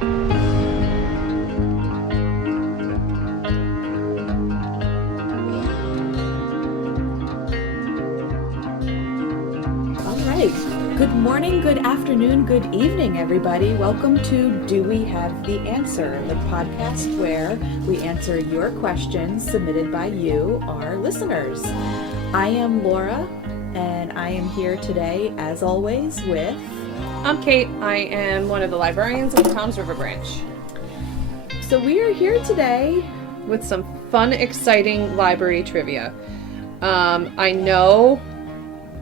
Good morning, good afternoon, good evening, everybody. Welcome to Do We Have the Answer, the podcast where we answer your questions submitted by you, our listeners. I am Laura, and I am here today, as always, with... I'm Kate. I am one of the librarians of the Toms River branch. So we are here today with some fun, exciting library trivia. I know...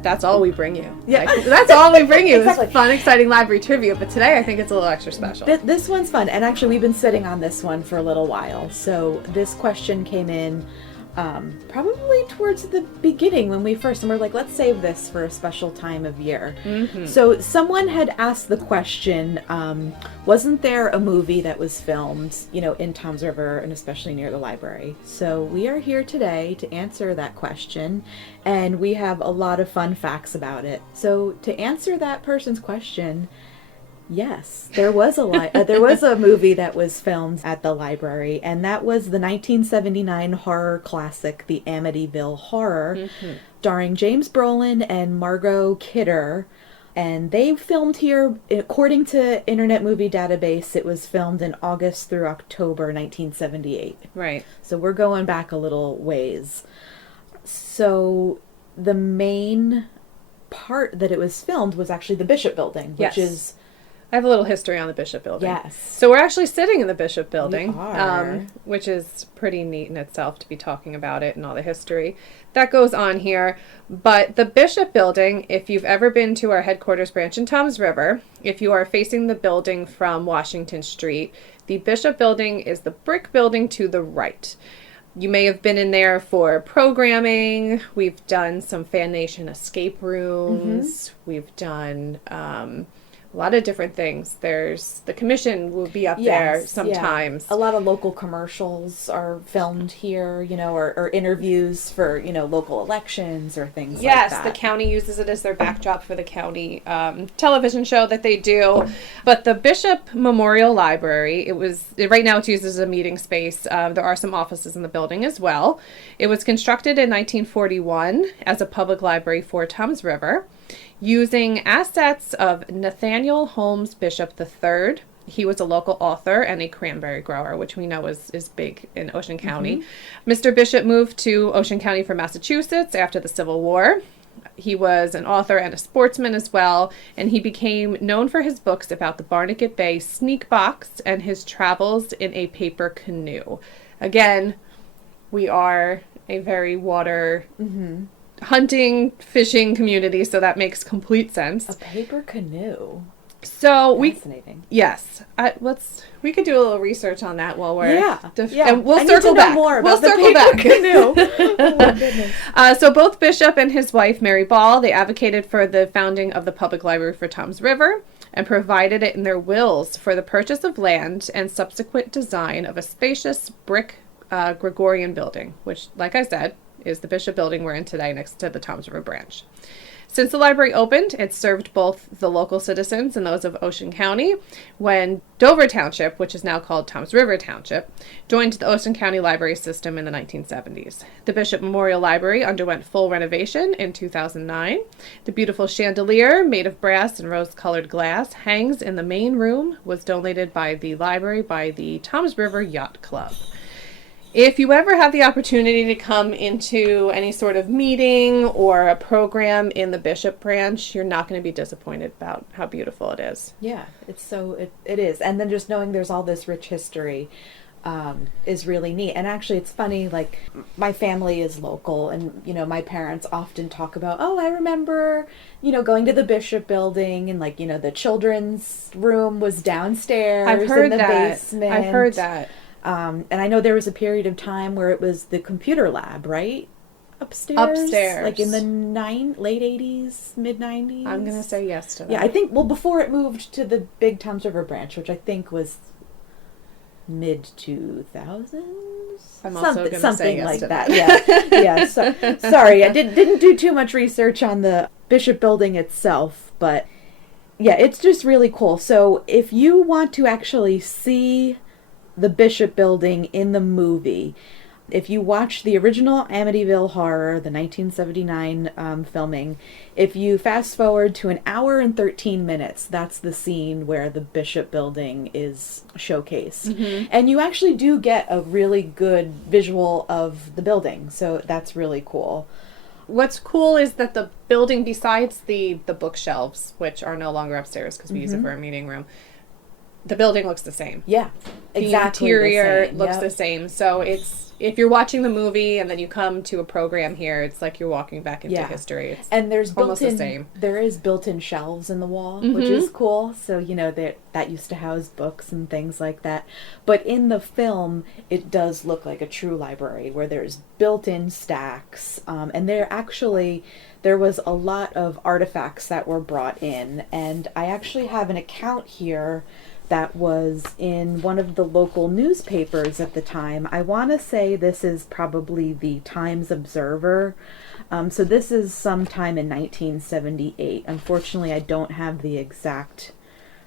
That's all we bring you. Yeah. That's all we bring you Exactly. is fun, exciting library trivia. But today I think it's a little extra special. This one's fun. And actually, we've been sitting on this one for a little while. So this question came in probably towards the beginning when we first, and we're like, let's save this for a special time of year. Mm-hmm. So someone had asked the question, wasn't there a movie that was filmed, in Toms River and especially near the library? So we are here today to answer that question, and we have a lot of fun facts about it. So to answer that person's question, yes, there was a movie that was filmed at the library, and that was the 1979 horror classic, The Amityville Horror, starring James Brolin and Margot Kidder. And they filmed here, according to Internet Movie Database, it was filmed in August through October 1978. Right. So we're going back a little ways. So the main part that it was filmed was actually the Bishop Building, which is... I have a little history on the Bishop Building. Yes. So we're actually sitting in the Bishop Building, We are. Which is pretty neat in itself to be talking about it and all the history that goes on here. But the Bishop Building, if you've ever been to our headquarters branch in Toms River, if you are facing the building from Washington Street, the Bishop Building is the brick building to the right. You may have been in there for programming. We've done some Fan Nation escape rooms. We've done... a lot of different things. There's the commission will be up there sometimes. Yeah. A lot of local commercials are filmed here, or interviews for, local elections or things like that. Yes, the county uses it as their backdrop for the county television show that they do. But the Bishop Memorial Library, right now it's used as a meeting space. There are some offices in the building as well. It was constructed in 1941 as a public library for Toms River, using assets of Nathaniel Holmes Bishop III. He was a local author and a cranberry grower, which we know is big in Ocean County. Mr. Bishop moved to Ocean County from Massachusetts after the Civil War. He was an author and a sportsman as well, and he became known for his books about the Barnegat Bay sneak box and his travels in a paper canoe. Again, we are a very water... hunting, fishing community, so that makes complete sense. A paper canoe. So Fascinating. Yes, we could do a little research on that while we're and we'll circle back. We'll circle back. Canoe. Oh my goodness. So both Bishop and his wife Mary Ball, they advocated for the founding of the public library for Toms River and provided it in their wills for the purchase of land and subsequent design of a spacious brick Gregorian building, which, like I said, is the Bishop Building we're in today next to the Toms River branch. Since the library opened, it served both the local citizens and those of Ocean County when Dover Township, which is now called Toms River Township, joined the Ocean County library system in the 1970s. The Bishop Memorial Library underwent full renovation in 2009. The beautiful chandelier, made of brass and rose-colored glass, hangs in the main room, was donated by the library by the Toms River Yacht Club. If you ever have the opportunity to come into any sort of meeting or a program in the Bishop branch, you're not going to be disappointed about how beautiful it is. Yeah, it is. And then just knowing there's all this rich history is really neat. And actually, it's funny, like, my family is local, and, my parents often talk about, oh, I remember, going to the Bishop Building, and, like, the children's room was downstairs in the basement. I've heard that. And I know there was a period of time where it was the computer lab, right? Upstairs. Like in the late 80s, mid 90s. I'm going to say yes to that. Yeah, I think, before it moved to the big Toms River branch, which I think was mid 2000s. I'm also going to say something yes like to that. Yeah. Sorry, I didn't do too much research on the Bishop Building itself, but Yeah, it's just really cool. So if you want to actually see the Bishop Building in the movie, if you watch the original Amityville Horror, the 1979 filming, if you fast forward to an hour and 13 minutes, that's the scene where the Bishop Building is showcased. Mm-hmm. And you actually do get a really good visual of the building, so that's really cool. What's cool is that the building, besides the bookshelves, which are no longer upstairs because we use it for a meeting room, the building looks the same. Yeah, exactly. The interior the same. looks the same. So it's, if you're watching the movie and then you come to a program here, it's like you're walking back into history. It's and there's almost the same. There is built-in shelves in the wall, which is cool. So, you know, that used to house books and things like that. But in the film, it does look like a true library where there's built-in stacks. And there was a lot of artifacts that were brought in. And I actually have an account here that was in one of the local newspapers at the time. I want to say this is probably the Times Observer. So this is sometime in 1978. Unfortunately, I don't have the exact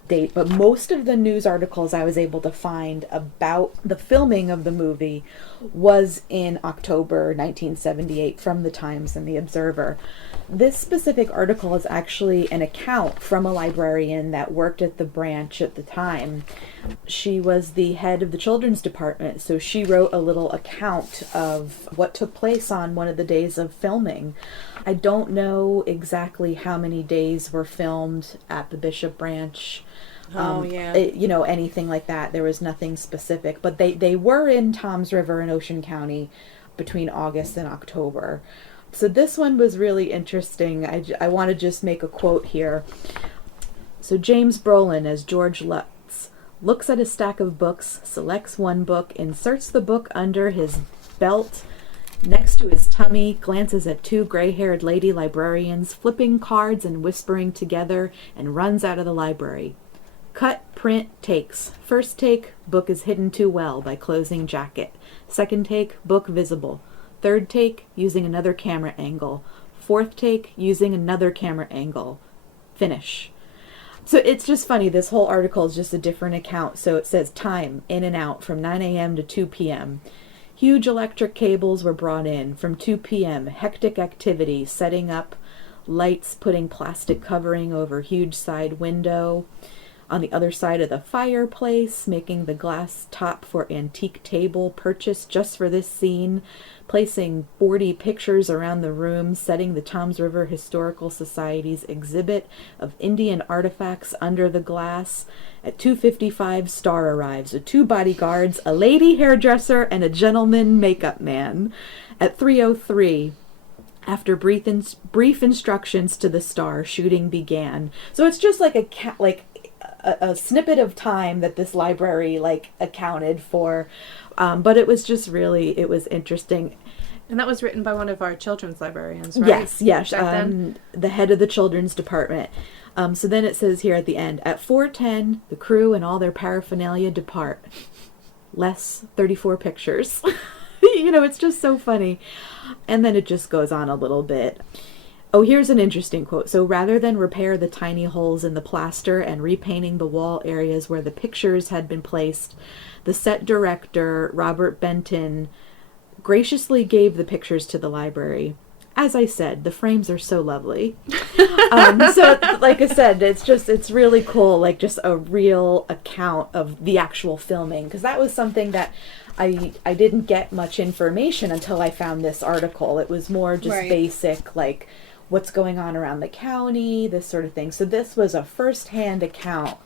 date, but most of the news articles I was able to find about the filming of the movie was in October 1978 from the Times and the Observer. This specific article is actually an account from a librarian that worked at the branch at the time. She was the head of the children's department, so she wrote a little account of what took place on one of the days of filming. I don't know exactly how many days were filmed at the Bishop branch. Anything like that. There was nothing specific, but they were in Toms River in Ocean County between August and October. So this one was really interesting. I want to just make a quote here. So James Brolin as George Lutz looks at a stack of books, selects one book, inserts the book under his belt next to his tummy, glances at two gray-haired lady librarians flipping cards and whispering together, and runs out of the library. Cut, print, takes. First take, book is hidden too well by closing jacket. Second take, book visible. Third take, using another camera angle. Fourth take, using another camera angle. Finish. So it's just funny. This whole article is just a different account. So it says time, in and out, from 9 a.m. to 2 p.m. Huge electric cables were brought in. From 2 p.m., hectic activity, setting up lights, putting plastic covering over huge side window. On the other side of the fireplace, making the glass top for antique table purchased just for this scene, placing 40 pictures around the room, setting the Toms River Historical Society's exhibit of Indian artifacts under the glass. At 2:55, Star arrives with 2 bodyguards, a lady hairdresser, and a gentleman makeup man. At 3:03, after brief instructions to the Star, shooting began. So it's just like a snippet of time that this library accounted for, but it was just it was interesting. And that was written by one of our children's librarians, right? Yes, the head of the children's department. So then it says here at the end, at 4:10, the crew and all their paraphernalia depart. Less 34 pictures. It's just so funny. And then it just goes on a little bit. Oh, here's an interesting quote. So rather than repair the tiny holes in the plaster and repainting the wall areas where the pictures had been placed, the set director, Robert Benton, graciously gave the pictures to the library. As I said, the frames are so lovely. So like I said, it's really cool, just a real account of the actual filming, because that was something that I didn't get much information until I found this article. It was more just basic, what's going on around the county, this sort of thing. So this was a first-hand account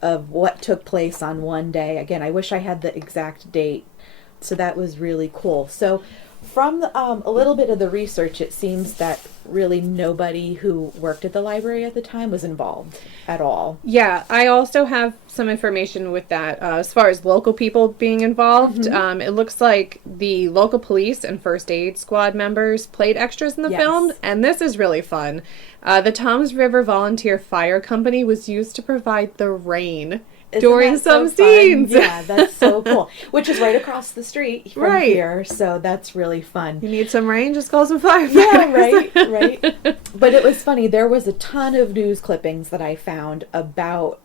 of what took place on one day. Again, I wish I had the exact date. So that was really cool. So from a little bit of the research, it seems that really nobody who worked at the library at the time was involved at all. Yeah, I also have some information with that as far as local people being involved. Mm-hmm. It looks like the local police and first aid squad members played extras in the film, and this is really fun. The Toms River Volunteer Fire Company was used to provide the rain Isn't during that so some fun? scenes. Yeah, that's so cool. Which is right across the street from Right. here, so that's really fun. You need some rain, just call some firefighters. Yeah, right. But it was funny. There was a ton of news clippings that I found about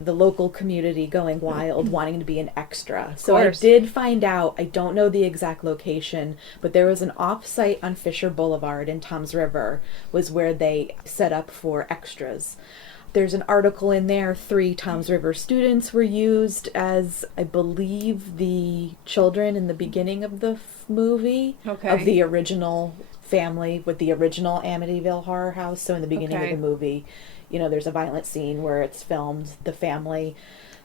the local community going wild, wanting to be an extra. So I did find out, I don't know the exact location, but there was an off-site on Fisher Boulevard in Toms River was where they set up for extras. There's an article in there, 3 Toms River students were used as, I believe, the children in the beginning of the movie, of the original family with the original Amityville Horror House. So in the beginning of the movie, you know, there's a violent scene where it's filmed, the family.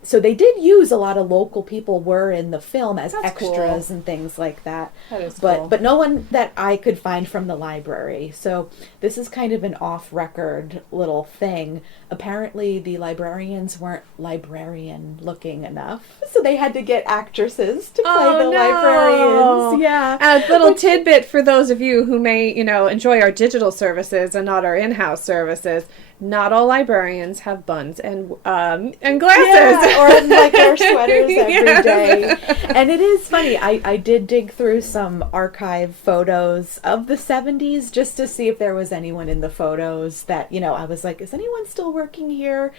So they did use a lot of local people were in the film as extras and things like that. That is cool. But no one that I could find from the library. So this is kind of an off-record little thing. Apparently the librarians weren't librarian looking enough. So they had to get actresses to play the librarians. Yeah. A little tidbit for those of you who may, you know, enjoy our digital services and not our in-house services. Not all librarians have buns and glasses. Yeah, or like wear sweaters every day. And it is funny. I did dig through some archive photos of the 70s just to see if there was anyone in the photos that, you know, I was like, is anyone still working here?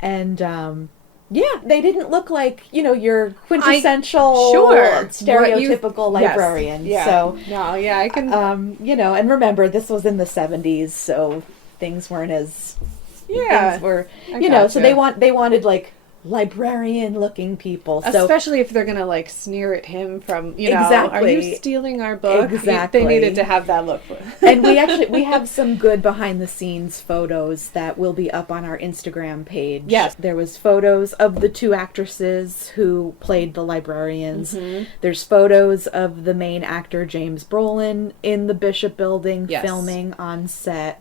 And yeah, they didn't look like, you know, your quintessential stereotypical librarian. Yes. Yeah. So no, yeah, I can you know, and remember this was in the 70s, so things weren't as things were, you know, so they wanted like librarian looking people, so especially if they're gonna like sneer at him from, you know, are you stealing our book? Exactly. They needed to have that look. And we have some good behind the scenes photos that will be up on our Instagram page. Yes, there was photos of the 2 actresses who played the librarians. There's photos of the main actor James Brolin in the Bishop building filming on set.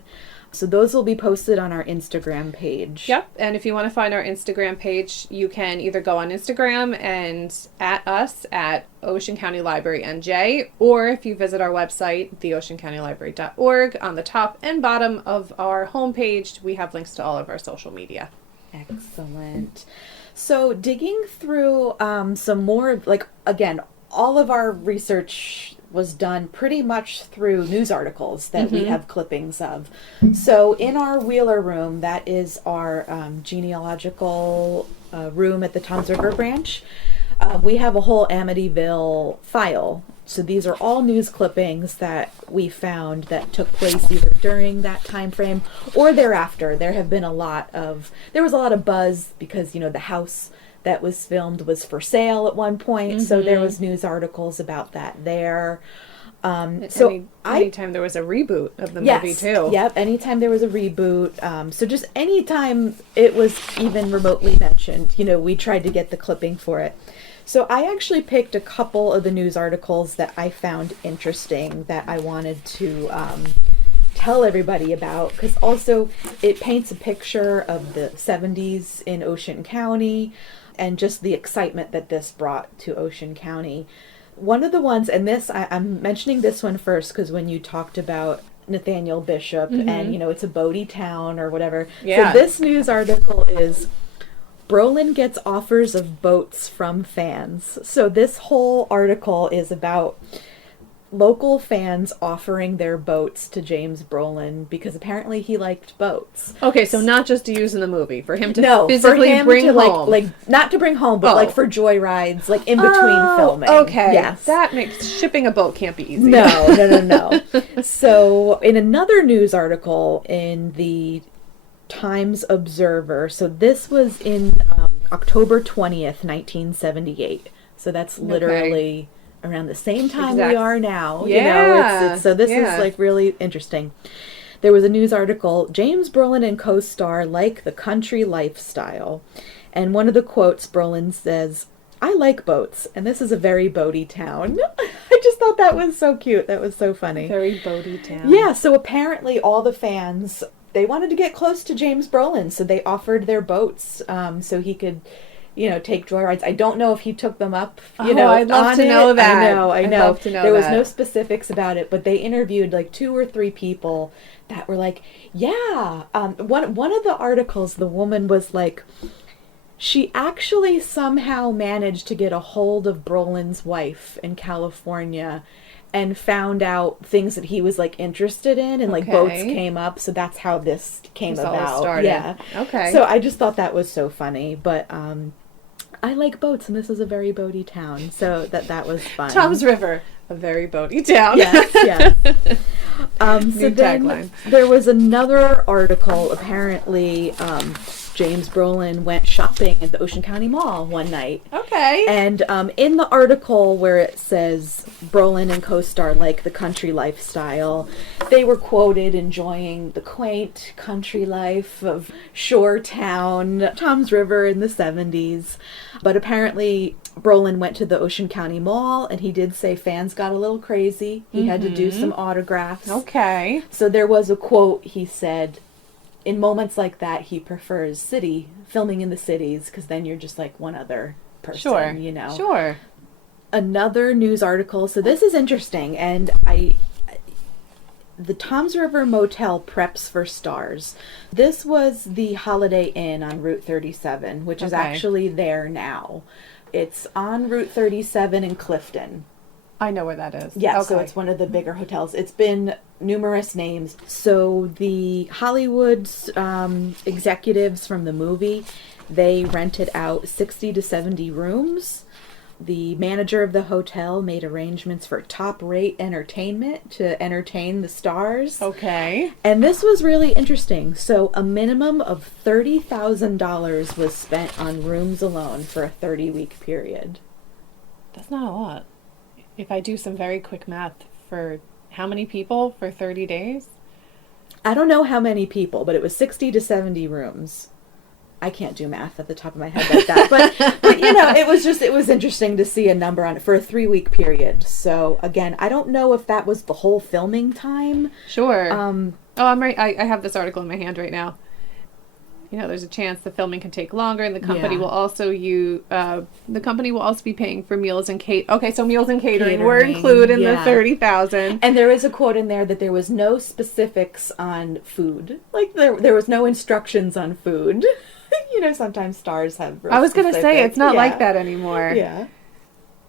So those will be posted on our Instagram page. Yep. And if you want to find our Instagram page, you can either go on Instagram and at us at Ocean County Library NJ, or if you visit our website, theoceancountylibrary.org, on the top and bottom of our homepage, we have links to all of our social media. Excellent. So digging through some more, like, again, all of our research was done pretty much through news articles that we have clippings of. So in our Wheeler room, that is our genealogical room at the Toms River branch, we have a whole Amityville file. So these are all news clippings that we found that took place either during that time frame or thereafter. There was a lot of buzz because, you know, the house that was filmed was for sale at one point, so there was news articles about that there. Anytime there was a reboot of the movie too. Yep, anytime there was a reboot. So just anytime it was even remotely mentioned, you know, we tried to get the clipping for it. So I actually picked a couple of the news articles that I found interesting that I wanted to tell everybody about, because also it paints a picture of the 70s in Ocean County and just the excitement that this brought to Ocean County. One of the ones, and this, I'm mentioning this one first because when you talked about Nathaniel Bishop and, you know, it's a boaty town or whatever. Yeah. So this news article is Brolin gets offers of boats from fans. So this whole article is about local fans offering their boats to James Brolin because apparently he liked boats. Okay, so not just to use in the movie, for him to physically bring home. Like not to bring home, but like for joyrides, like in between filming. Okay, yes. That makes shipping a boat can't be easy. No. So in another news article in the Times Observer, so this was in October 20th, 1978. So that's literally around the same time we are now. Yeah. You know, so this is like really interesting. There was a news article, James Brolin and co-star like the country lifestyle. And one of the quotes, Brolin says, "I like boats, and this is a very boaty town." I just thought that was so cute. That was so funny. Very boaty town. Yeah, so apparently all the fans, they wanted to get close to James Brolin, so they offered their boats so he could, you know, take joyrides. I don't know if he took them up, I'd love to know that. I know. I'd love to know there was that. no specifics about it, but they interviewed like 2 or 3 people that were like, yeah. One of the articles, the woman was like, She actually somehow managed to get a hold of Brolin's wife in California and found out things that he was like interested in, and like boats Okay. came up, so that's how this came This all about. started. Yeah. Okay. So I just thought that was so funny, but I like boats, and this is a very boaty town, so that was fun. Tom's River, a very boaty town. Yes, yes. So New then tagline. there was another article. Apparently, James Brolin went shopping at the Ocean County Mall one night. Okay. And in the article where it says Brolin and co-star like the country lifestyle, they were quoted enjoying the quaint country life of shore town, Tom's River in the 70s. But apparently Brolin went to the Ocean County Mall, and he did say fans got a little crazy. He had to do some autographs. Okay. So there was a quote, he said, in moments like that, he prefers filming in the cities, because then you're just like one other person, Sure. you know. Sure. Another news article. So this is interesting, and the Tom's River Motel preps for stars. This was the Holiday Inn on Route 37, which is Okay. actually there now. It's on Route 37 in Clifton. I know where that is. Yeah, Okay. so it's one of the bigger hotels. It's been numerous names. So the Hollywood executives from the movie, they rented out 60 to 70 rooms. The manager of the hotel made arrangements for top-rate entertainment to entertain the stars. Okay. And this was really interesting. So a minimum of $30,000 was spent on rooms alone for a 30-week period. That's not a lot. If I do some very quick math, for how many people for 30 days? I don't know how many people, but it was 60 to 70 rooms. I can't do math at the top of my head like that, but you know, it was interesting to see a number on it for a 3-week period. So again, I don't know if that was the whole filming time. Sure. Oh, I'm right. I have this article in my hand right now. You know, there's a chance the filming can take longer, and the company Yeah. will also be paying for meals and Okay, so meals and catering were Catering, included in the yeah. 30,000. And there is a quote in there that there was no specifics on food. Like there was no instructions on food. You know, sometimes stars have. I was gonna say it's not like Yeah. that anymore. Yeah.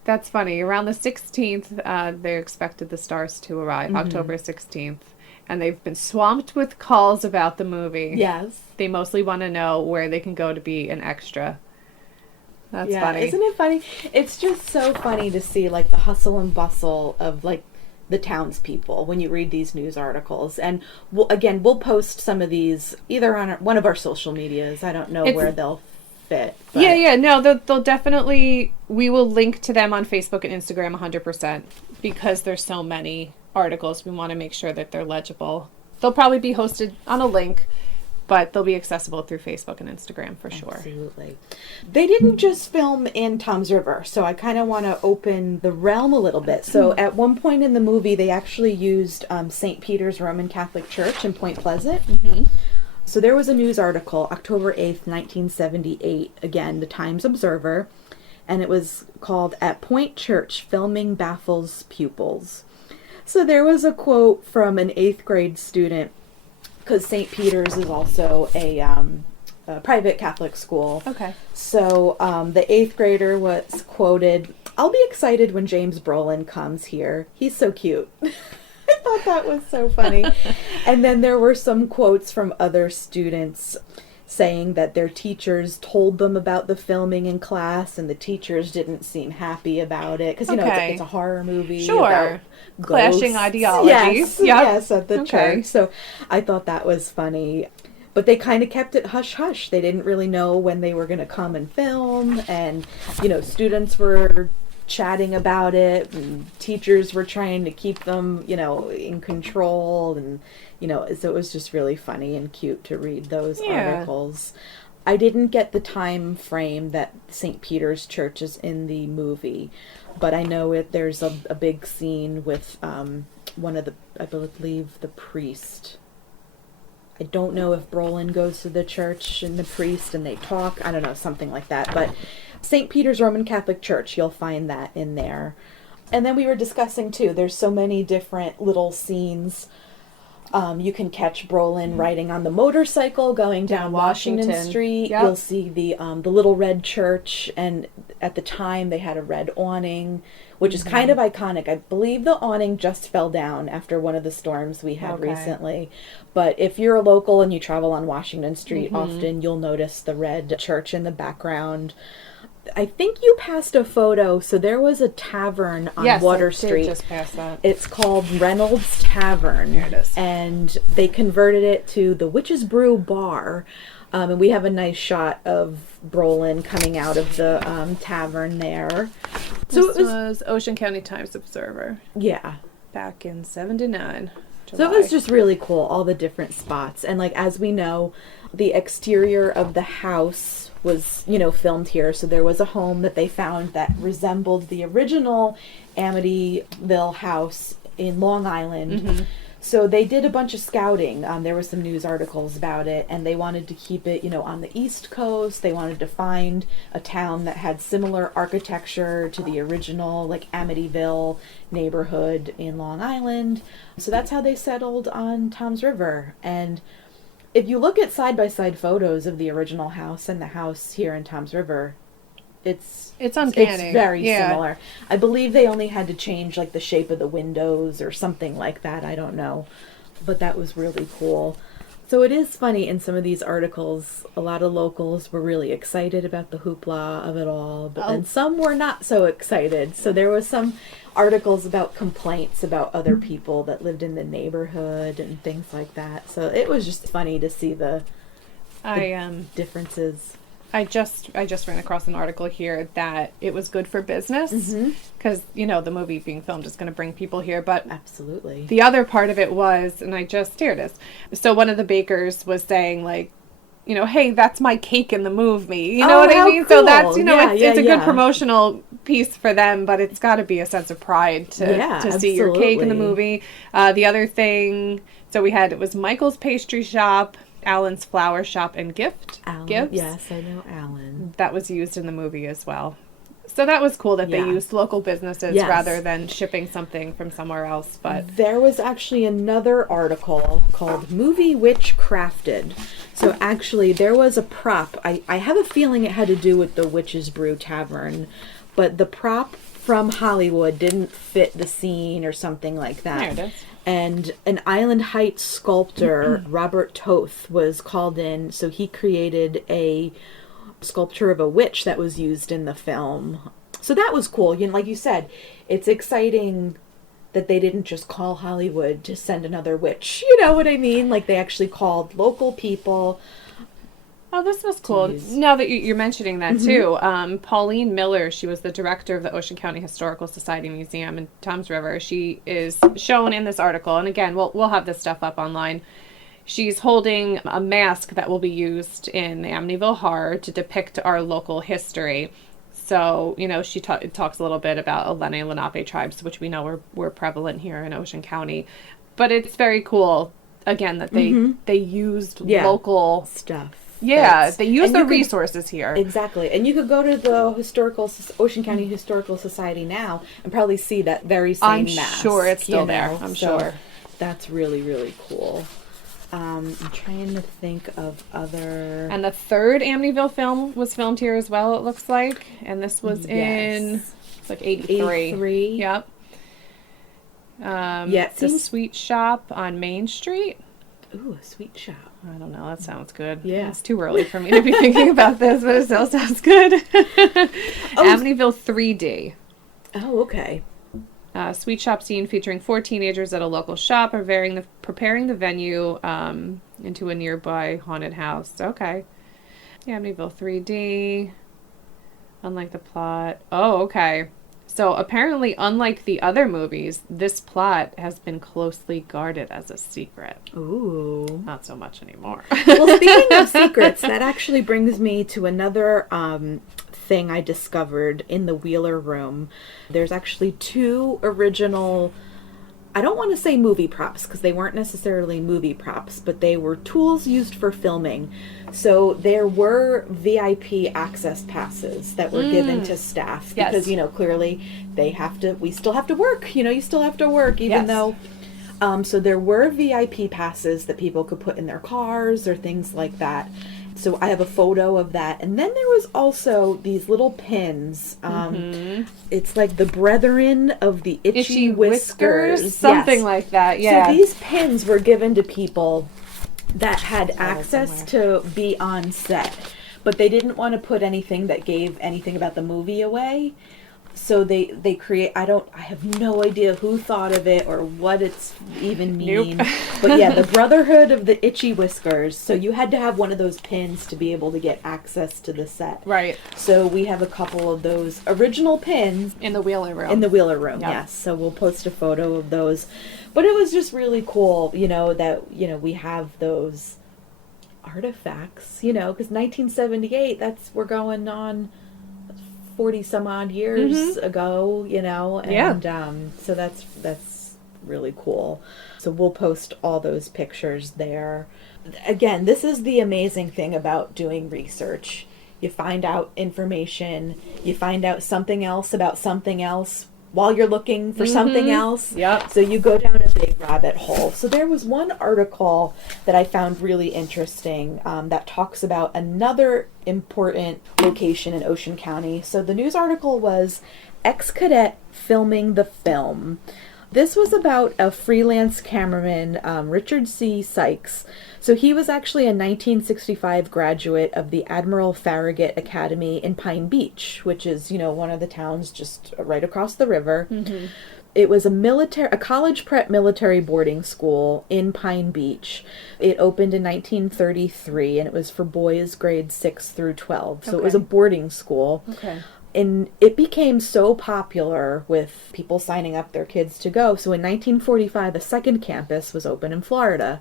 That's funny. Around the 16th, they expected the stars to arrive, October 16th. And they've been swamped with calls about the movie. Yes. They mostly want to know where they can go to be an extra. That's funny. Isn't it funny? It's just so funny to see like the hustle and bustle of like the townspeople when you read these news articles. And we'll post some of these either on one of our social medias. I don't know where they'll fit. But. Yeah. No, they'll definitely. We will link to them on Facebook and Instagram 100% because there's so many articles. We want to make sure that they're legible. They'll probably be hosted on a link, but they'll be accessible through Facebook and Instagram for sure. Absolutely. They didn't just film in Tom's River, so I kind of want to open the realm a little bit. So at one point in the movie, they actually used St. Peter's Roman Catholic Church in Point Pleasant. Mm-hmm. So there was a news article, October 8th, 1978, again, the Times Observer, and it was called "At Point Church, Filming Baffles Pupils." So there was a quote from an 8th grade student, because St. Peter's is also a private Catholic school. Okay. So the 8th grader was quoted, "I'll be excited when James Brolin comes here. He's so cute." I thought that was so funny. And then there were some quotes from other students saying that their teachers told them about the filming in class, and the teachers didn't seem happy about it because you know it's a horror movie. Sure. About clashing ghosts. ideologies. Yes, at the Okay. church. So I thought that was funny. But they kind of kept it hush-hush. They didn't really know when they were going to come and film. And, you know, students were chatting about it. And teachers were trying to keep them, you know, in control. And, you know, so it was just really funny and cute to read those articles. I didn't get the time frame that St. Peter's Church is in the movie. But I know there's a big scene with one of I believe, the priest. I don't know if Brolin goes to the church and the priest and they talk. I don't know, something like that. But St. Peter's Roman Catholic Church, you'll find that in there. And then we were discussing, too, there's so many different little scenes You can catch Brolin riding on the motorcycle going down Washington Street. Yep. You'll see the little red church, and at the time they had a red awning, which is kind of iconic. I believe the awning just fell down after one of the storms we had recently. But if you're a local and you travel on Washington Street, often you'll notice the red church in the background. I think you passed a photo. So there was a tavern on Water Street. Yes, just passed that. It's called Reynolds Tavern. There it is. And they converted it to the Witch's Brew Bar. And we have a nice shot of Brolin coming out of the tavern there. So This was Ocean County Times Observer. Yeah. Back in 79. So it was just really cool, all the different spots. And like, as we know, the exterior of the house was, filmed here. So there was a home that they found that resembled the original Amityville house in Long Island. So they did a bunch of scouting. There were some news articles about it, and they wanted to keep it, on the East Coast. They wanted to find a town that had similar architecture to the original, like, Amityville neighborhood in Long Island. So that's how they settled on Toms River. And if you look at side-by-side photos of the original house and the house here in Toms River, it's uncanny. It's very similar. I believe they only had to change like the shape of the windows or something like that. I don't know. But that was really cool. So it is funny, in some of these articles, a lot of locals were really excited about the hoopla of it all, but then some were not so excited. So there was some articles about complaints about other people that lived in the neighborhood and things like that. So it was just funny to see the differences. I just ran across an article here that it was good for business because the movie being filmed is going to bring people here, but absolutely the other part of it was, and here it is. So one of the bakers was saying, like, hey, that's my cake in the movie. You know what I mean? Cool. So that's it's a good yeah. promotional piece for them, but it's got to be a sense of pride to see your cake in the movie. The other thing, so it was Michael's Pastry Shop, Alan's Flower Shop and Gifts. Yes, I know Alan. That was used in the movie as well. So that was cool that they used local businesses rather than shipping something from somewhere else. But there was actually another article called Movie Witch Crafted. So actually there was a prop. I have a feeling it had to do with the Witch's Brew Tavern, but the prop from Hollywood didn't fit the scene or something like that. There it is. And an Island Heights sculptor, Robert Toth, was called in. So he created a sculpture of a witch that was used in the film. So that was cool. Like you said, it's exciting that they didn't just call Hollywood to send another witch. You know what I mean? Like, they actually called local people. Oh, this was cool. Now that you're mentioning that, too. Pauline Miller, she was the director of the Ocean County Historical Society Museum in Toms River. She is shown in this article. And again, we'll have this stuff up online. She's holding a mask that will be used in the Amityville Horror to depict our local history. So, she talks a little bit about Ohlone and Lenape tribes, which we know were prevalent here in Ocean County. But it's very cool, again, that they used local stuff. Yeah, they use the resources here. Exactly. And you could go to the Ocean County Historical Society now and probably see that very same mask. I'm sure it's still there. I'm sure. That's really, really cool. I'm trying to think of other... And the third Amityville film was filmed here as well, it looks like. And this was in, it's like 83. 83. Yep. The Sweet Shop on Main Street. Ooh, a sweet shop. I don't know. That sounds good. Yeah. It's too early for me to be thinking about this, but it still sounds good. Amityville 3D. Oh, okay. Sweet shop scene featuring 4 teenagers at a local shop are preparing the venue into a nearby haunted house. Okay. Yeah, Amityville 3D. Unlike the plot. Oh, okay. So apparently, unlike the other movies, this plot has been closely guarded as a secret. Ooh. Not so much anymore. Well, speaking of secrets, that actually brings me to another thing I discovered in the Wheeler room. There's actually 2 original, I don't want to say movie props because they weren't necessarily movie props, but they were tools used for filming. So there were VIP access passes that were given to staff because, clearly we still have to work, you still have to work even though So there were VIP passes that people could put in their cars or things like that. So I have a photo of that. And then there was also these little pins. It's like the Brethren of the Itchy Whiskers. Something Yes. like that, yeah. So these pins were given to people that had access to be on set. But they didn't want to put anything that gave anything about the movie away. So they create, I have no idea who thought of it or what it's even mean. Nope. But yeah, the Brotherhood of the Itchy Whiskers. So you had to have one of those pins to be able to get access to the set. Right. So we have a couple of those original pins. In the Wheeler Room. In the Wheeler Room, Yep. yes. So we'll post a photo of those. But it was just really cool, that, we have those artifacts, because 1978, we're going on 40 some odd years ago, and so that's really cool. So we'll post all those pictures there. Again, this is the amazing thing about doing research. You find out information, you find out something else about something else while you're looking for something else. Yep. So you go down a big rabbit hole. So there was one article that I found really interesting that talks about another important location in Ocean County. So the news article was Ex-Cadet Filming the Film. This was about a freelance cameraman, Richard C. Sykes. So he was actually a 1965 graduate of the Admiral Farragut Academy in Pine Beach, which is, one of the towns just right across the river. It was a college prep military boarding school in Pine Beach. It opened in 1933, and it was for boys grades 6 through 12. So it was a boarding school. Okay. And it became so popular with people signing up their kids to go. So in 1945, a second campus was open in Florida.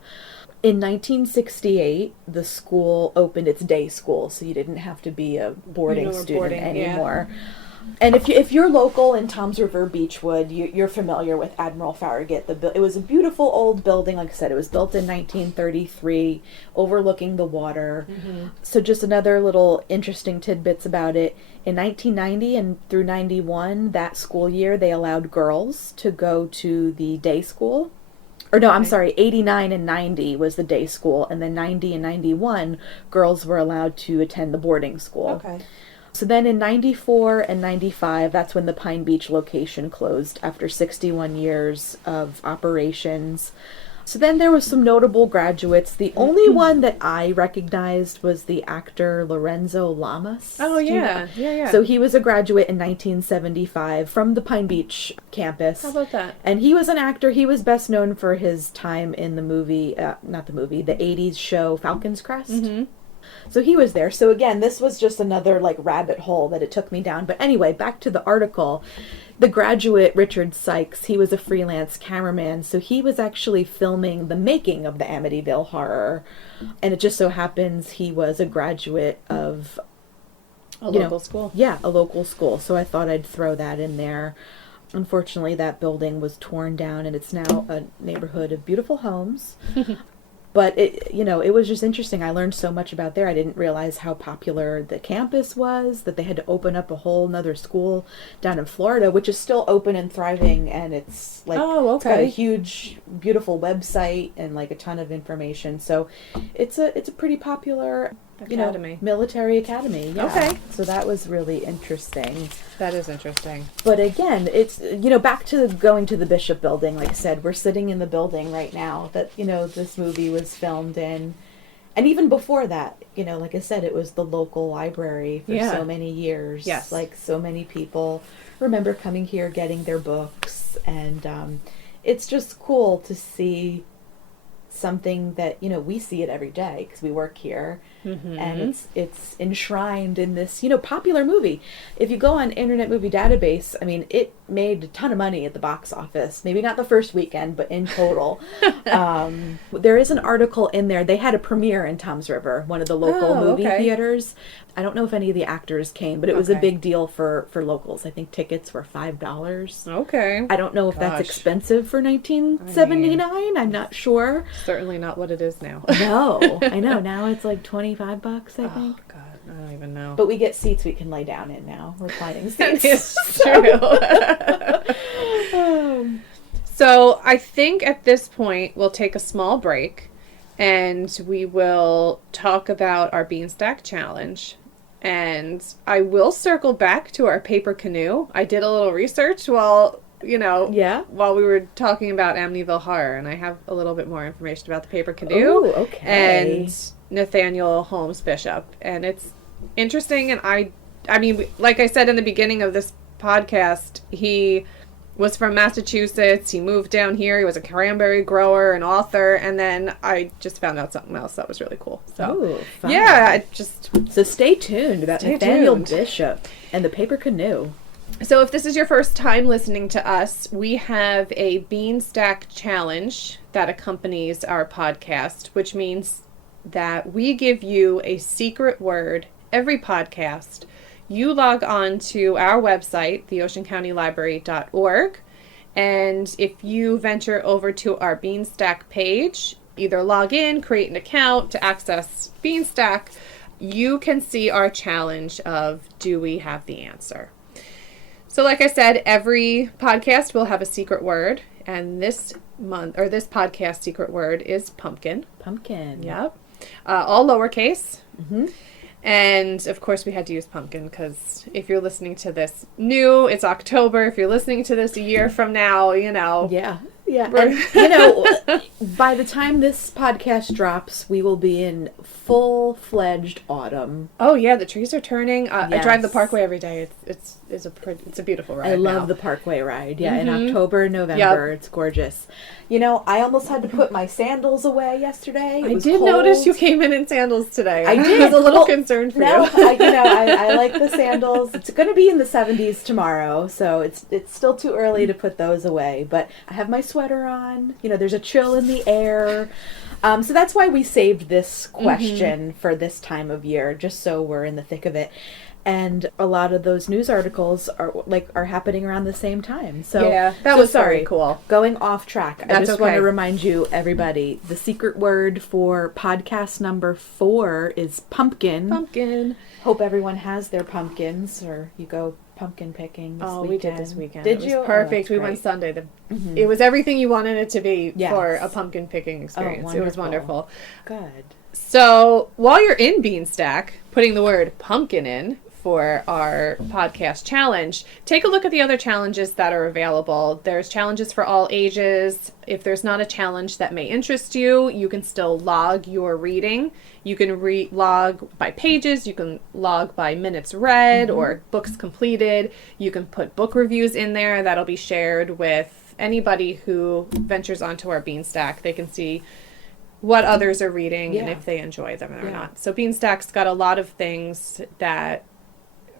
In 1968, the school opened its day school, so you didn't have to be a boarding student anymore. Yeah. And if you're local in Toms River, Beechwood, you're familiar with Admiral Farragut. It was a beautiful old building. Like I said, it was built in 1933, overlooking the water. So just another little interesting tidbits about it. In 1990 and through 91, that school year, they allowed girls to go to the day school. Or no, I'm sorry, 89 and 90 was the day school, and then 90 and 91, girls were allowed to attend the boarding school. Okay. So then in 94 and 95, that's when the Pine Beach location closed after 61 years of operations. So then there was some notable graduates. The only one that I recognized was the actor Lorenzo Lamas. Oh, yeah. Yeah. So he was a graduate in 1975 from the Pine Beach campus. How about that? And he was an actor. He was best known for his time in the movie, the 80s show Falcon's Crest. So he was there. So again, this was just another rabbit hole that it took me down. But anyway, back to the article. The graduate, Richard Sykes, he was a freelance cameraman. So he was actually filming the making of the Amityville Horror. And it just so happens he was a graduate of a local school. Yeah, a local school. So I thought I'd throw that in there. Unfortunately, that building was torn down and it's now a neighborhood of beautiful homes. But it was just interesting. I learned so much about there. I didn't realize how popular the campus was, that they had to open up a whole nother school down in Florida, which is still open and thriving. And it's it's got a huge, beautiful website and a ton of information. So it's a pretty popular academy. Military academy. Yeah. Okay. So that was really interesting. That is interesting. But again, it's, back to going to the Bishop building. Like I said, we're sitting in the building right now that, this movie was filmed in. And even before that, like I said, it was the local library for so many years. Yes. So many people remember coming here, getting their books. And it's just cool to see something that, we see it every day because we work here. And it's enshrined in this, popular movie. If you go on Internet Movie Database, it made a ton of money at the box office. Maybe not the first weekend, but in total. There is an article in there. They had a premiere in Toms River, one of the local movie theaters. I don't know if any of the actors came, but it was a big deal for locals. I think tickets were $5. Okay. I don't know if that's expensive for 1979. I'm not sure. Certainly not what it is now. No, I know. Now it's $25, I think. Oh, God. I don't even know. But we get seats we can lay down in now. Reclining seats. It's true. So I think at this point we'll take a small break and we will talk about our Beanstack Challenge. And I will circle back to our paper canoe. I did a little research while we were talking about Amityville Horror, and I have a little bit more information about the paper canoe. Ooh, okay. And Nathaniel Holmes Bishop. And it's interesting, and I mean, like I said in the beginning of this podcast, he was from Massachusetts. He moved down here. He was a cranberry grower, an author, and then I just found out something else that was really cool. So, ooh, fun. yeah, So stay tuned about Nathaniel Bishop and the paper canoe. So if this is your first time listening to us, we have a Beanstack Challenge that accompanies our podcast, which means that we give you a secret word every podcast. You log on to our website, theoceancountylibrary.org, and if you venture over to our Beanstack page, either log in, create an account to access Beanstack, you can see our challenge of Do We Have the Answer? So like I said, every podcast will have a secret word, and this podcast secret word is pumpkin. Pumpkin. Yep. All lowercase. Mm-hmm. And of course we had to use pumpkin because if you're listening to this new, it's October. If you're listening to this a year from now, Yeah. And, by the time this podcast drops, we will be in full-fledged autumn. Oh yeah, the trees are turning. Yes. I drive the Parkway every day. It's a beautiful ride. I love the Parkway ride. Yeah, in October, November, It's gorgeous. I almost had to put my sandals away yesterday. It was did cold. notice you came in sandals today. I did. I was a little concerned for you. I like the sandals. It's going to be in the 70s tomorrow, so it's still too early to put those away. But I have my sweater on. There's a chill in the air. So that's why we saved this question for this time of year, just so we're in the thick of it. And a lot of those news articles are happening around the same time. So yeah, that was very cool. Going off track. I just okay. want to remind you, everybody, the secret word for podcast number 4 is pumpkin. Pumpkin. Hope everyone has their pumpkins, or you go pumpkin picking this weekend. We did this weekend. Did it you? Was perfect. We went Sunday. It was everything you wanted it to be for a pumpkin picking experience. It was wonderful. Good. So while you're in Beanstack, putting the word pumpkin in for our podcast challenge, take a look at the other challenges that are available. There's challenges for all ages. If there's not a challenge that may interest you, you can still log your reading. You can log by pages, you can log by minutes read or books completed. You can put book reviews in there that'll be shared with anybody who ventures onto our Beanstack. They can see what others are reading and if they enjoy them or not. So Beanstack's got a lot of things that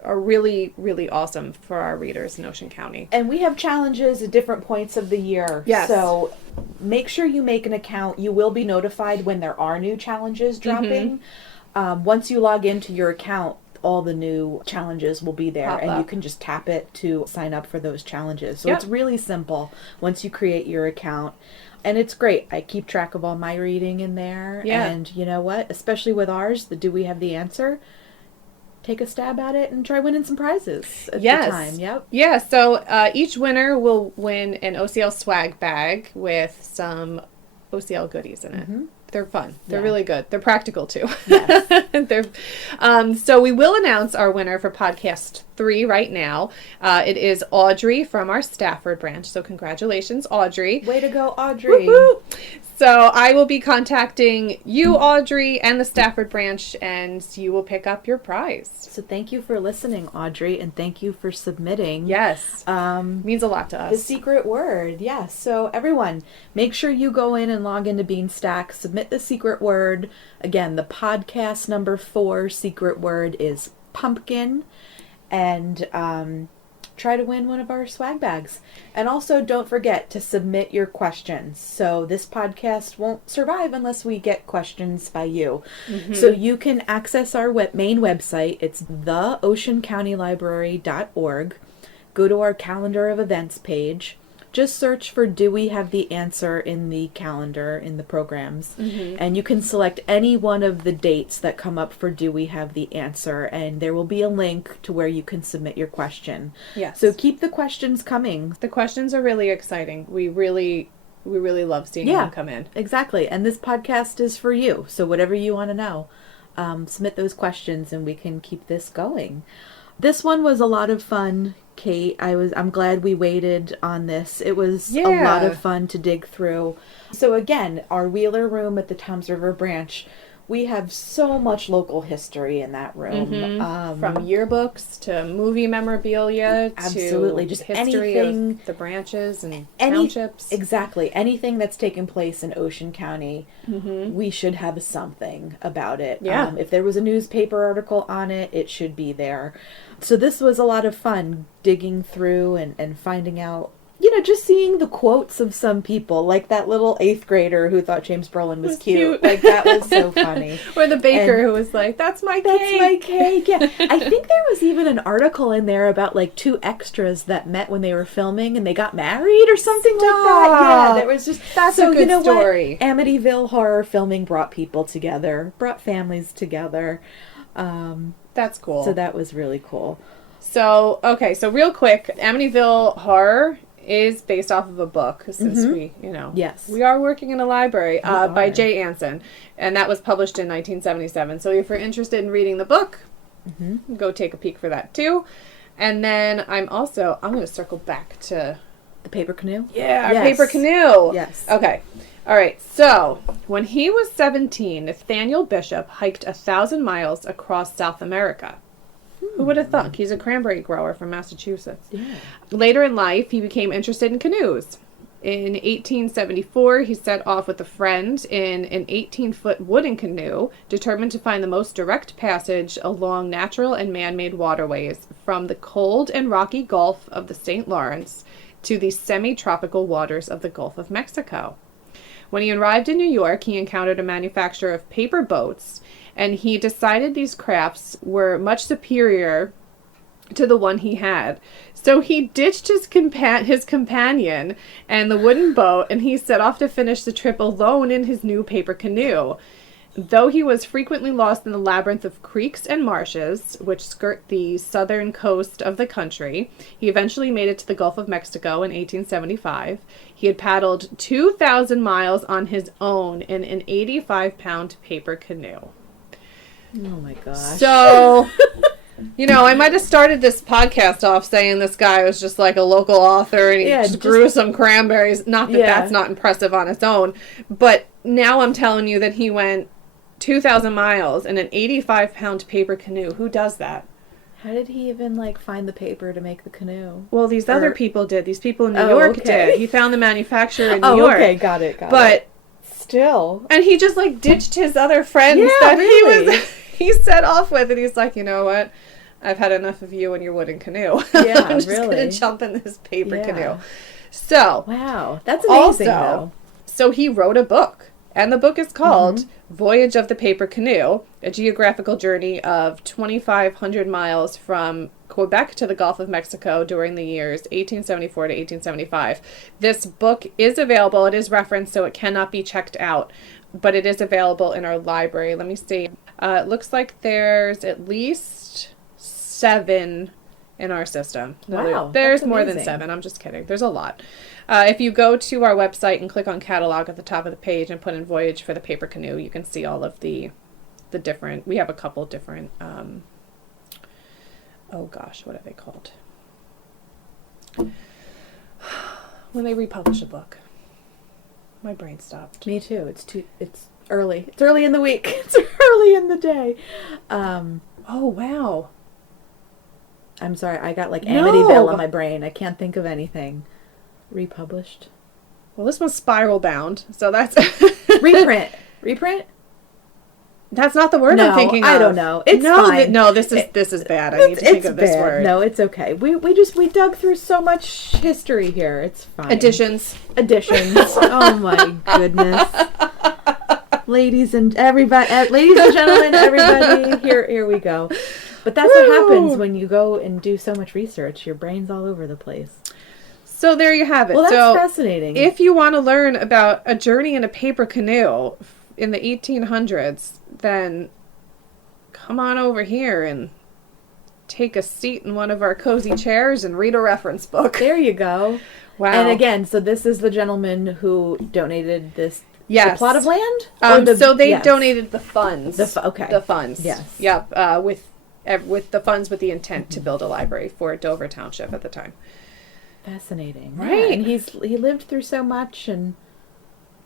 are really, really awesome for our readers in Ocean County. And we have challenges at different points of the year. Yes. So make sure you make an account. You will be notified when there are new challenges dropping. Once you log into your account, all the new challenges will be there, and you can just tap it to sign up for those challenges. So it's really simple once you create your account. And it's great. I keep track of all my reading in there. Yeah. And you know what? Especially with ours, the Do We Have the Answer? Take a stab at it and try winning some prizes at the time. Yep. Yeah, so each winner will win an OCL swag bag with some OCL goodies in it. They're fun. They're really good. They're practical too. Yes. So we will announce our winner for podcast 3 right now. It is Audrey from our Stafford branch. So congratulations, Audrey. Way to go, Audrey. Woo-hoo! So I will be contacting you, Audrey, and the Stafford branch, and you will pick up your prize. So thank you for listening, Audrey, and thank you for submitting. Yes. Means a lot to us. The secret word. Yes. So everyone, make sure you go in and log into Beanstack, submit the secret word. Again, the podcast number 4 secret word is pumpkin, and try to win one of our swag bags. And also don't forget to submit your questions. So this podcast won't survive unless we get questions by you. So you can access our main website. It's theoceancountylibrary.org. Go to our calendar of events page. just search for "Do we have the answer" in the calendar, in the programs, and you can select any one of the dates that come up for "Do we have the answer," and there will be a link to where you can submit your question. Yes. So keep the questions coming. The questions are really exciting. We really love seeing them come in. Exactly. And this podcast is for you. So whatever you want to know, submit those questions and we can keep this going. This one was a lot of fun, Kate. I'm glad we waited on this. It was a lot of fun to dig through. So again, our Wheeler room at the Toms River branch, we have so much local history in that room. From yearbooks to movie memorabilia absolutely, to just history anything, of the branches and townships. Exactly. Anything that's taken place in Ocean County, we should have something about it. Yeah. If there was a newspaper article on it, it should be there. So this was a lot of fun digging through and finding out, just seeing the quotes of some people, like that little 8th grader who thought James Brolin was cute. Like, that was so funny. Or the baker who was like, that's my cake. That's my cake. Yeah. I think there was even an article in there about like 2 extras that met when they were filming and they got married or something like that. Yeah, there was just... That's a good story. What? Amityville horror filming brought people together, brought families together. That's cool. So that was really cool. So real quick, Amityville Horror is based off of a book, since Yes. we are working in a library, by Jay Anson, and that was published in 1977. So if you're interested in reading the book, go take a peek for that too. And then I'm going to circle back to the paper canoe. Yeah, our paper canoe. Yes. Okay. All right. So when he was 17, Nathaniel Bishop hiked 1,000 miles across South America. Who would have thunk? He's a cranberry grower from Massachusetts. Yeah. Later in life, he became interested in canoes. In 1874, he set off with a friend in an 18-foot wooden canoe, determined to find the most direct passage along natural and man-made waterways from the cold and rocky Gulf of the St. Lawrence to the semi-tropical waters of the Gulf of Mexico. When he arrived in New York, he encountered a manufacturer of paper boats, and he decided these crafts were much superior to the one he had. So he ditched his companion and the wooden boat, and he set off to finish the trip alone in his new paper canoe. Though he was frequently lost in the labyrinth of creeks and marshes, which skirt the southern coast of the country, he eventually made it to the Gulf of Mexico in 1875. He had paddled 2,000 miles on his own in an 85-pound paper canoe. Oh my gosh. So, I might have started this podcast off saying this guy was just like a local author and he just grew some cranberries. Not that that's not impressive on its own. But now I'm telling you that he went 2,000 miles in an 85-pound paper canoe. Who does that? How did he even, find the paper to make the canoe? Well, these other people did. These people in New York did. He found the manufacturer in New York. Okay, got it. But still. And he just, ditched his other friends he set off with, and he's like, you know what? I've had enough of you and your wooden canoe. Yeah, I'm just going to jump in this paper canoe. So. Wow. That's amazing, though. So he wrote a book, and the book is called Voyage of the Paper Canoe, a geographical journey of 2,500 miles from Quebec to the Gulf of Mexico during the years 1874 to 1875. This book is available. It is referenced, so it cannot be checked out, but it is available in our library. Let me see. It looks like there's at least 7 in our system. No, wow. There's more than 7. I'm just kidding. There's a lot. If you go to our website and click on catalog at the top of the page and put in Voyage for the Paper Canoe, you can see all of the different, we have a couple different, what are they called? When they republish a book. My brain stopped. Me too. It's early. It's early in the week. It's early in the day. Oh, wow. I'm sorry. I got Amityville on my brain. I can't think of anything. Republished. Well, this one's spiral bound, so that's... Reprint. Reprint? That's not the word I'm thinking of. I don't know. It's fine. This is bad. I need to think of this word. No, it's okay. We dug through so much history here. It's fine. Additions. Oh my goodness. Ladies and gentlemen, everybody, here we go. But that's what happens when you go and do so much research. Your brain's all over the place. So there you have it. Well, that's so fascinating. if you want to learn about a journey in a paper canoe in the 1800s, then come on over here and take a seat in one of our cozy chairs and read a reference book. There you go. Wow. And again, so this is the gentleman who donated this Yes. the plot of land? So they donated the funds. Okay. The funds. Yes. Yep. With the funds with the intent to build a library for Dover Township at the time. Fascinating. Right. Yeah, and he lived through so much, and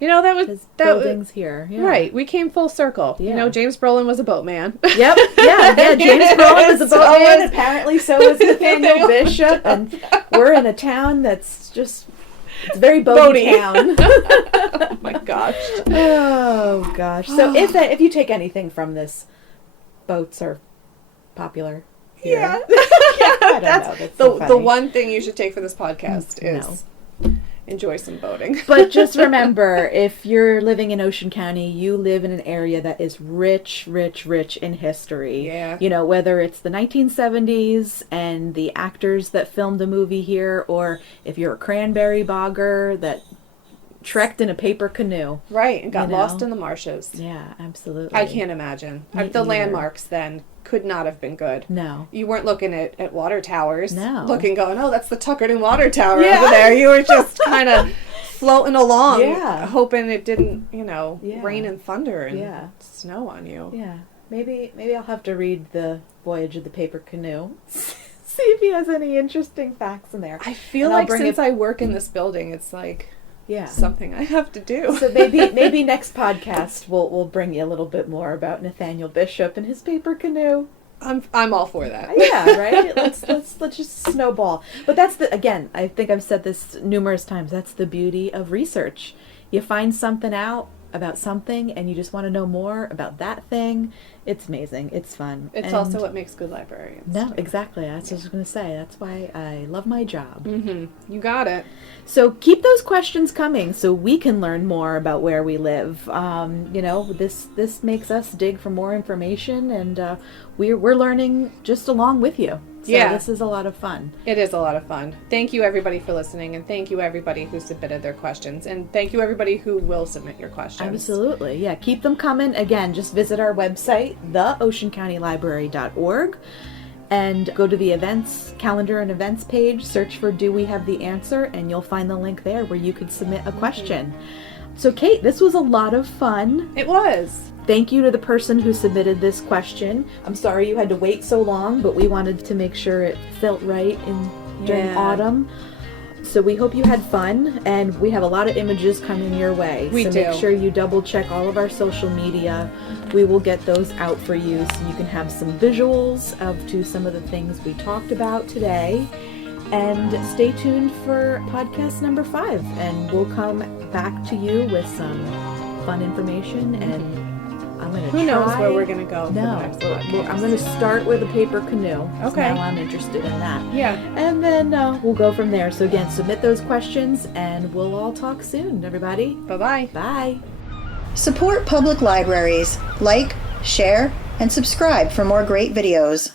his buildings here. Yeah. Right. We came full circle. Yeah. James Brolin was a boatman. Yep. Yeah. James Brolin was a boatman. Apparently, so was Nathaniel Bishop, and we're in a town that's just. It's a very boaty town. Oh my gosh. Oh gosh. So if you take anything from this, boats are popular here. Yeah. I don't know. That's so the funny. one thing you should take for this podcast is enjoy some boating. But just remember, if you're living in Ocean County, you live in an area that is rich, rich, rich in history. Yeah. Whether it's the 1970s and the actors that filmed a movie here, or if you're a cranberry bogger that trekked in a paper canoe. Right, and got lost in the marshes. Yeah, absolutely. I can't imagine. Me The either. landmarks then could not have been good. No. You weren't looking at water towers. No. Going, oh, that's the Tuckerton Water Tower Yeah. over there. You were just kind of floating along, Yeah. hoping it didn't, Yeah. rain and thunder and Yeah. snow on you. Yeah. Maybe I'll have to read the Voyage of the Paper Canoe. See if he has any interesting facts in there. I feel And I'll like bring since I work in this building, it's like Yeah. something I have to do. So maybe next podcast we'll bring you a little bit more about Nathaniel Bishop and his paper canoe. I'm all for that. Yeah, right. Let's just snowball. But that's I think I've said this numerous times. That's the beauty of research. You find something out about something and you just want to know more about that thing. It's amazing. It's fun. It's also what makes good librarians. No, exactly. That's what I was going to say. That's why I love my job. Mm-hmm. You got it. So keep those questions coming so we can learn more about where we live. This makes us dig for more information, and we're learning just along with you. So this is a lot of fun. It is a lot of fun. Thank you everybody for listening, and thank you everybody who submitted their questions, and thank you everybody who will submit your questions. Absolutely. Yeah, keep them coming. Again, just visit our website, theoceancountylibrary.org. And go to the events, calendar and events page, search for Do We Have the Answer, and you'll find the link there where you could submit a question. So Kate, this was a lot of fun. It was. Thank you to the person who submitted this question. I'm sorry you had to wait so long, but we wanted to make sure it felt right during autumn. So we hope you had fun, and we have a lot of images coming your way. We do. Make sure you double check all of our social media. We will get those out for you so you can have some visuals to some of the things we talked about today. And stay tuned for podcast number 5, and we'll come back to you with some fun information, and I'm going to try. Who knows where we're going to go No, for the next podcast. I'm going to start with a paper canoe. Okay. Now I'm interested in that. Yeah. And then we'll go from there. So again, submit those questions, and we'll all talk soon, everybody. Bye-bye. Bye. Support public libraries. Like, share, and subscribe for more great videos.